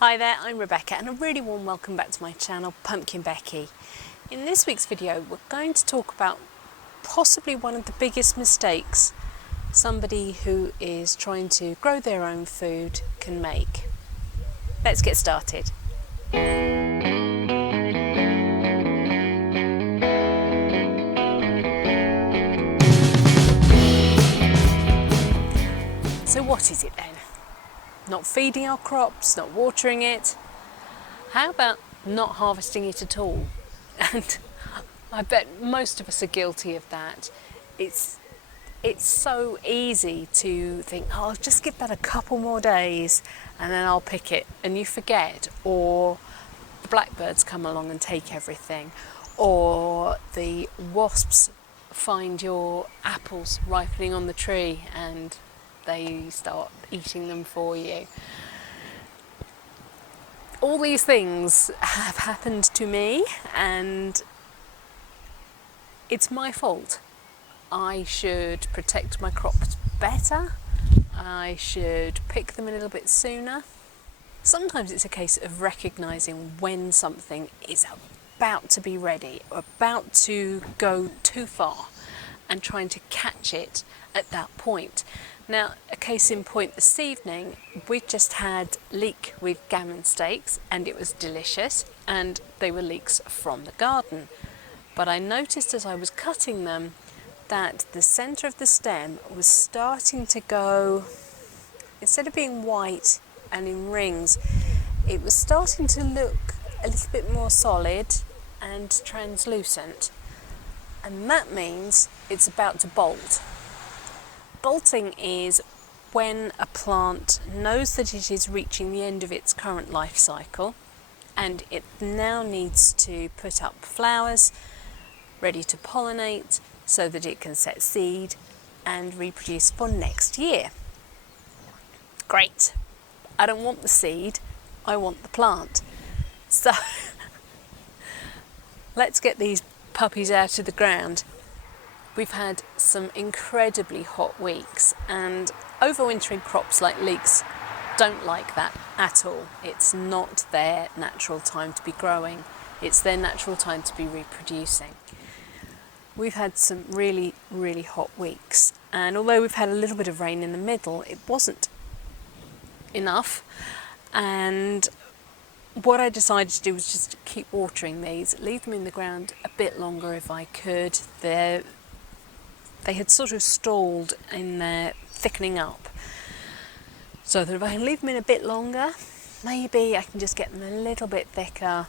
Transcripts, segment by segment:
Hi there, I'm Rebecca and a really warm welcome back to my channel PumpkinBecki. In this week's video we're going to talk about possibly one of the biggest mistakes somebody who is trying to grow their own food can make. Let's get started. So what is it then? Not feeding our crops, not watering it. How about not harvesting it at all? And I bet most of us are guilty of that. It's so easy to think, oh, I'll just give that a couple more days and then I'll pick it, and you forget, or the blackbirds come along and take everything, or the wasps find your apples ripening on the tree and they start eating them for you. All these things have happened to me and it's my fault. I should protect my crops better. I should pick them a little bit sooner. Sometimes it's a case of recognising when something is about to be ready, or about to go too far, and trying to catch it at that point. Now, a case in point this evening, we just had leek with gammon steaks and it was delicious, and they were leeks from the garden. But I noticed as I was cutting them that the centre of the stem was starting to go, instead of being white and in rings, it was starting to look a little bit more solid and translucent. And that means it's about to bolt. Bolting is when a plant knows that it is reaching the end of its current life cycle and it now needs to put up flowers ready to pollinate so that it can set seed and reproduce for next year. Great. I don't want the seed, I want the plant. So let's get these puppies out of the ground. We've had some incredibly hot weeks, and overwintering crops like leeks don't like that at all. It's not their natural time to be growing. It's their natural time to be reproducing. We've had some really, really hot weeks, and although we've had a little bit of rain in the middle, it wasn't enough. And what I decided to do was just keep watering these, leave them in the ground a bit longer if I could. They had sort of stalled in their thickening up, so that if I can leave them in a bit longer, maybe I can just get them a little bit thicker,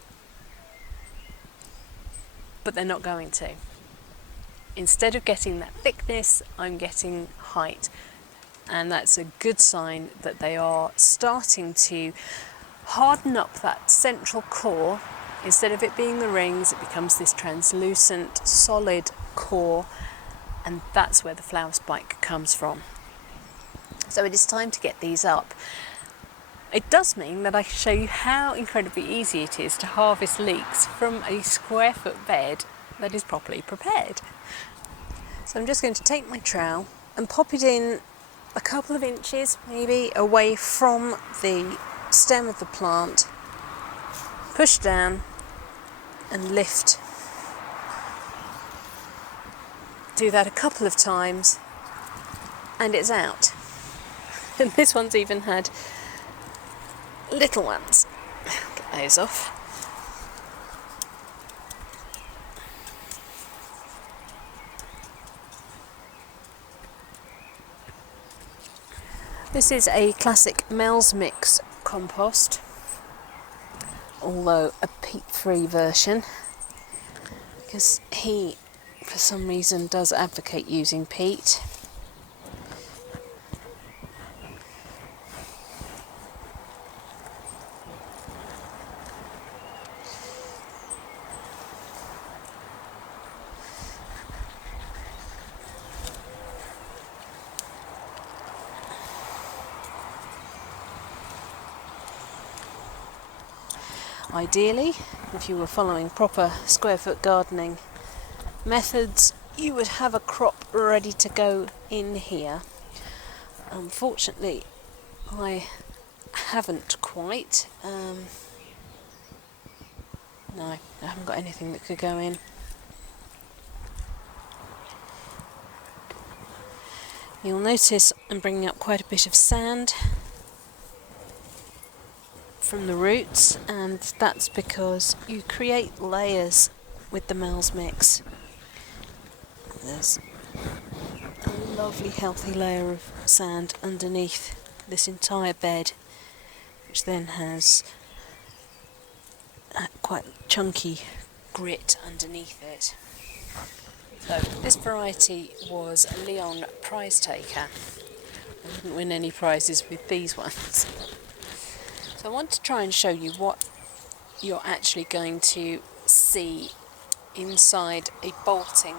but they're not going to. Instead of getting that thickness, I'm getting height, and that's a good sign that they are starting to harden up that central core. Instead of it being the rings, it becomes this translucent, solid core, and that's where the flower spike comes from. So it is time to get these up. It does mean that I can show you how incredibly easy it is to harvest leeks from a square foot bed that is properly prepared. So I'm just going to take my trowel and pop it in a couple of inches maybe away from the stem of the plant, push down and lift. Do that a couple of times and it's out. And this one's even had little ones. Get those off. This is a classic Mel's Mix compost, although a peat-free version, because he for some reason does advocate using peat. Ideally, if you were following proper square foot gardening methods, you would have a crop ready to go in here. Unfortunately, I haven't quite. No, I haven't got anything that could go in. You'll notice I'm bringing up quite a bit of sand from the roots, and that's because you create layers with the Mel's mix. There's a lovely healthy layer of sand underneath this entire bed, which then has quite chunky grit underneath it. So this variety was a Leon prize taker. I didn't win any prizes with these ones. So I want to try and show you what you're actually going to see inside a bolting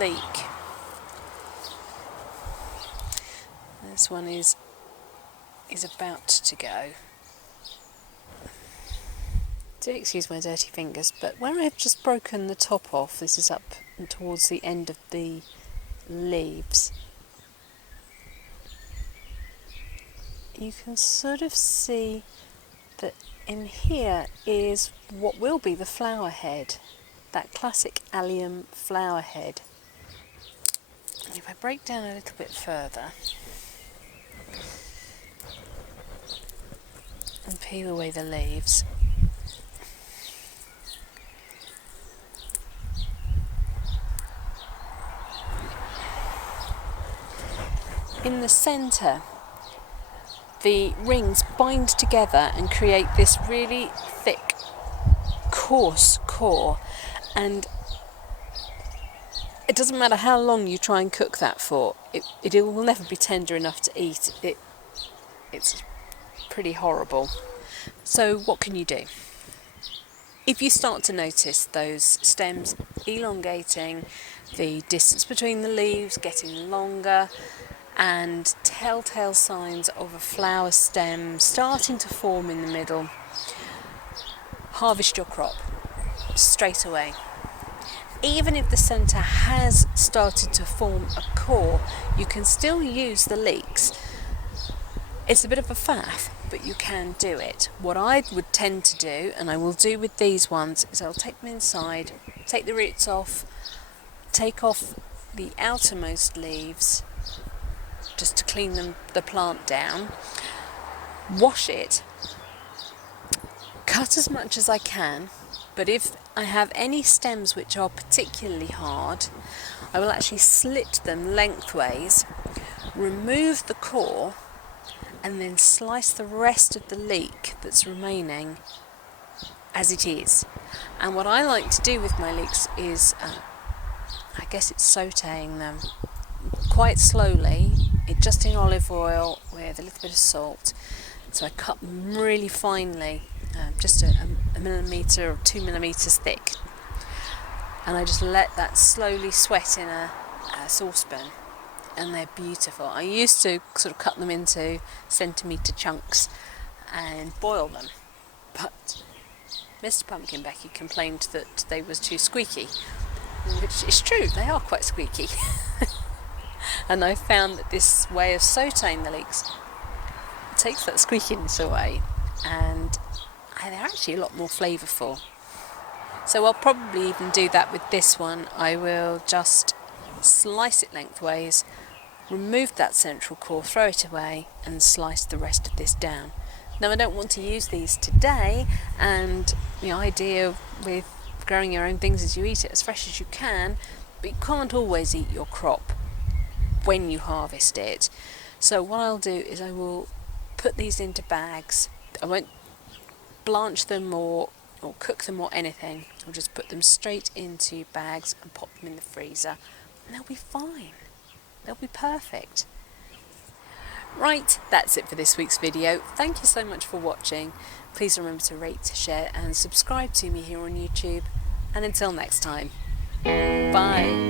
leek. This one is about to go. Do excuse my dirty fingers, but where I've just broken the top off, this is up and towards the end of the leaves, you can sort of see that in here is what will be the flower head, that classic allium flower head. And if I break down a little bit further and peel away the leaves, in the centre the rings bind together and create this really thick, coarse core, and it doesn't matter how long you try and cook that for, it will never be tender enough to eat. It's pretty horrible. So what can you do? If you start to notice those stems elongating, the distance between the leaves getting longer, and telltale signs of a flower stem starting to form in the middle, harvest your crop straight away. Even if the centre has started to form a core, you can still use the leeks. It's a bit of a faff, but you can do it. What I would tend to do, and I will do with these ones, is I'll take them inside, take the roots off, take off the outermost leaves, just to clean the plant down, wash it, cut as much as I can, but if I have any stems which are particularly hard, I will actually slit them lengthways, remove the core, and then slice the rest of the leek that's remaining as it is. And what I like to do with my leeks is, I guess it's sautéing them quite slowly, just in olive oil with a little bit of salt. So I cut them really finely, just a millimetre or 2 millimetres thick, and I just let that slowly sweat in a saucepan, and they're beautiful. I used to sort of cut them into centimetre chunks and boil them, but Mr. PumpkinBecki complained that they was too squeaky, which is true, they are quite squeaky. And I found that this way of sautéing the leeks takes that squeakiness away, and they're actually a lot more flavourful. So I'll probably even do that with this one. I will just slice it lengthways, remove that central core, throw it away, and slice the rest of this down. Now I don't want to use these today, and the idea with growing your own things is you eat it as fresh as you can, but you can't always eat your crop when you harvest it. So what I'll do is I will put these into bags. I won't blanch them or cook them or anything. I'll just put them straight into bags and pop them in the freezer, and they'll be fine. They'll be perfect. Right, that's it for this week's video. Thank you so much for watching. Please remember to rate, share and subscribe to me here on YouTube. And until next time, bye.